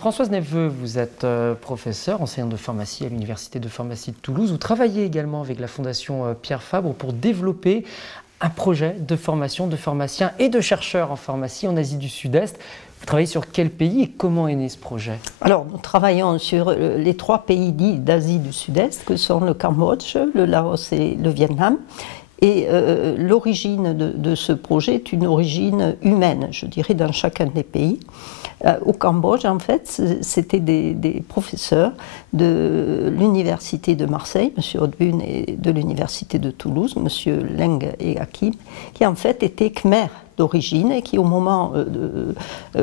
Françoise Neveu, vous êtes professeure, enseignante de pharmacie à l'Université de pharmacie de Toulouse. Vous travaillez également avec la Fondation Pierre Fabre pour développer un projet de formation de pharmaciens et de chercheurs en pharmacie en Asie du Sud-Est. Vous travaillez sur quel pays et comment est né ce projet? Alors, nous travaillons sur les 3 pays dits d'Asie du Sud-Est, que sont le Cambodge, le Laos et le Vietnam. Et l'origine de ce projet est une origine humaine, je dirais, dans chacun des pays. Au Cambodge, en fait, c'était des professeurs de l'université de Marseille, M. Odbun, et de l'université de Toulouse, M. Leng et Hakim, qui en fait étaient Khmer d'origine et qui, au moment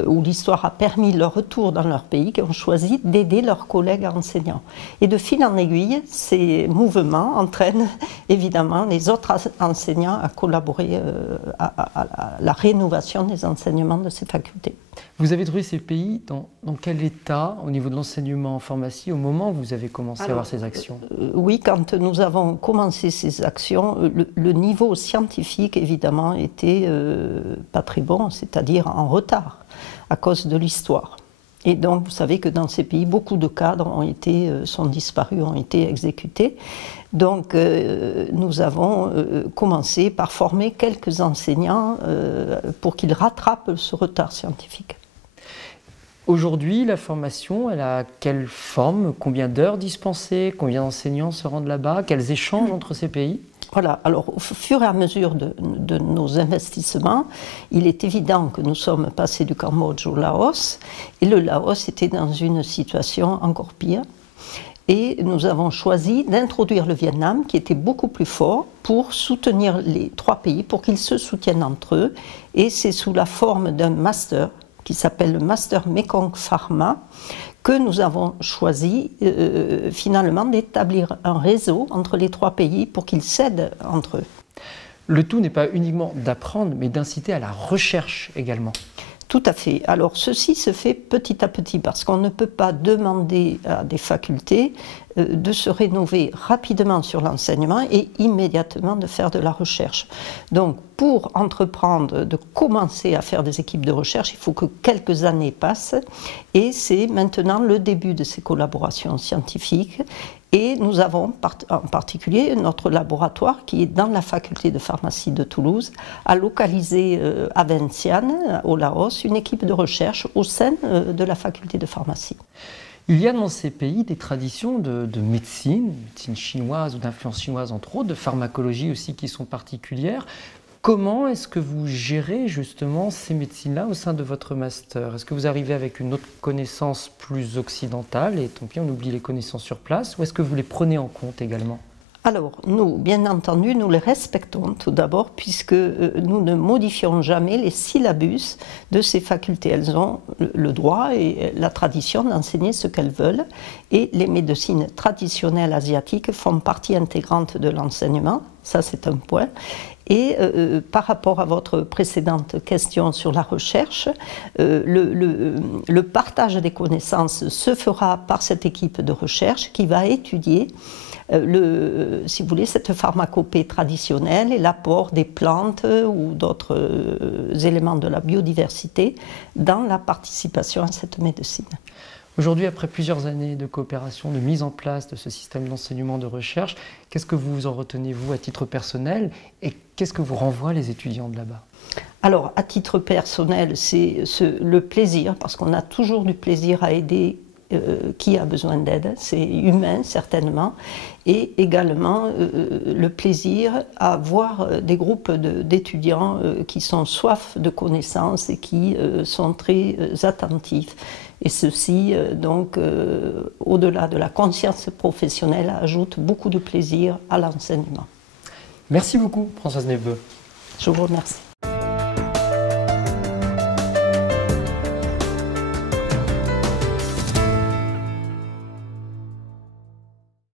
où l'histoire a permis leur retour dans leur pays, qui ont choisi d'aider leurs collègues enseignants. Et de fil en aiguille, ces mouvements entraînent évidemment les autres enseignants à collaborer à la rénovation des enseignements de ces facultés. Vous avez trouvé ces pays dans quel état au niveau de l'enseignement en pharmacie au moment où vous avez commencé à avoir ces actions? Oui, quand nous avons commencé ces actions, le niveau scientifique évidemment était pas très bon, c'est-à-dire en retard à cause de l'histoire. Et donc vous savez que dans ces pays, beaucoup de cadres sont disparus, ont été exécutés. Donc nous avons commencé par former quelques enseignants pour qu'ils rattrapent ce retard scientifique. Aujourd'hui, la formation, elle a quelle forme? Combien d'heures dispensées? Combien d'enseignants se rendent là-bas? Quels échanges entre ces pays? Voilà, alors au fur et à mesure de nos investissements, il est évident que nous sommes passés du Cambodge au Laos, et le Laos était dans une situation encore pire. Et nous avons choisi d'introduire le Vietnam, qui était beaucoup plus fort, pour soutenir les 3 pays, pour qu'ils se soutiennent entre eux. Et c'est sous la forme d'un master, qui s'appelle le Master Mekong Pharma, que nous avons choisi finalement d'établir un réseau entre les 3 pays pour qu'ils s'aident entre eux. Le tout n'est pas uniquement d'apprendre, mais d'inciter à la recherche également. Tout à fait. Alors ceci se fait petit à petit parce qu'on ne peut pas demander à des facultés de se rénover rapidement sur l'enseignement et immédiatement de faire de la recherche. Donc pour entreprendre, de commencer à faire des équipes de recherche, il faut que quelques années passent et c'est maintenant le début de ces collaborations scientifiques. Et nous avons en particulier notre laboratoire qui est dans la faculté de pharmacie de Toulouse, a localisé à Vientiane, au Laos, une équipe de recherche au sein de la faculté de pharmacie. Il y a dans ces pays des traditions de médecine chinoise ou d'influence chinoise entre autres, de pharmacologie aussi qui sont particulières. Comment est-ce que vous gérez justement ces médecines-là au sein de votre master? Est-ce que vous arrivez avec une autre connaissance plus occidentale, et tant pis on oublie les connaissances sur place, ou est-ce que vous les prenez en compte également? Alors, nous, bien entendu, nous les respectons tout d'abord, puisque nous ne modifions jamais les syllabus de ces facultés. Elles ont le droit et la tradition d'enseigner ce qu'elles veulent, et les médecines traditionnelles asiatiques font partie intégrante de l'enseignement, ça c'est un point. Et par rapport à votre précédente question sur la recherche, le partage des connaissances se fera par cette équipe de recherche qui va étudier si vous voulez, cette pharmacopée traditionnelle et l'apport des plantes ou d'autres éléments de la biodiversité dans la participation à cette médecine. Aujourd'hui, après plusieurs années de coopération, de mise en place de ce système d'enseignement de recherche, qu'est-ce que vous en retenez, vous, à titre personnel, et qu'est-ce que vous renvoient les étudiants de là-bas? Alors, à titre personnel, c'est le plaisir, parce qu'on a toujours du plaisir à aider qui a besoin d'aide, c'est humain certainement, et également le plaisir à voir des groupes d'étudiants qui sont soif de connaissances et qui sont très attentifs. Et ceci, donc, au-delà de la conscience professionnelle, ajoute beaucoup de plaisir à l'enseignement. Merci beaucoup, Françoise Neveu. Je vous remercie.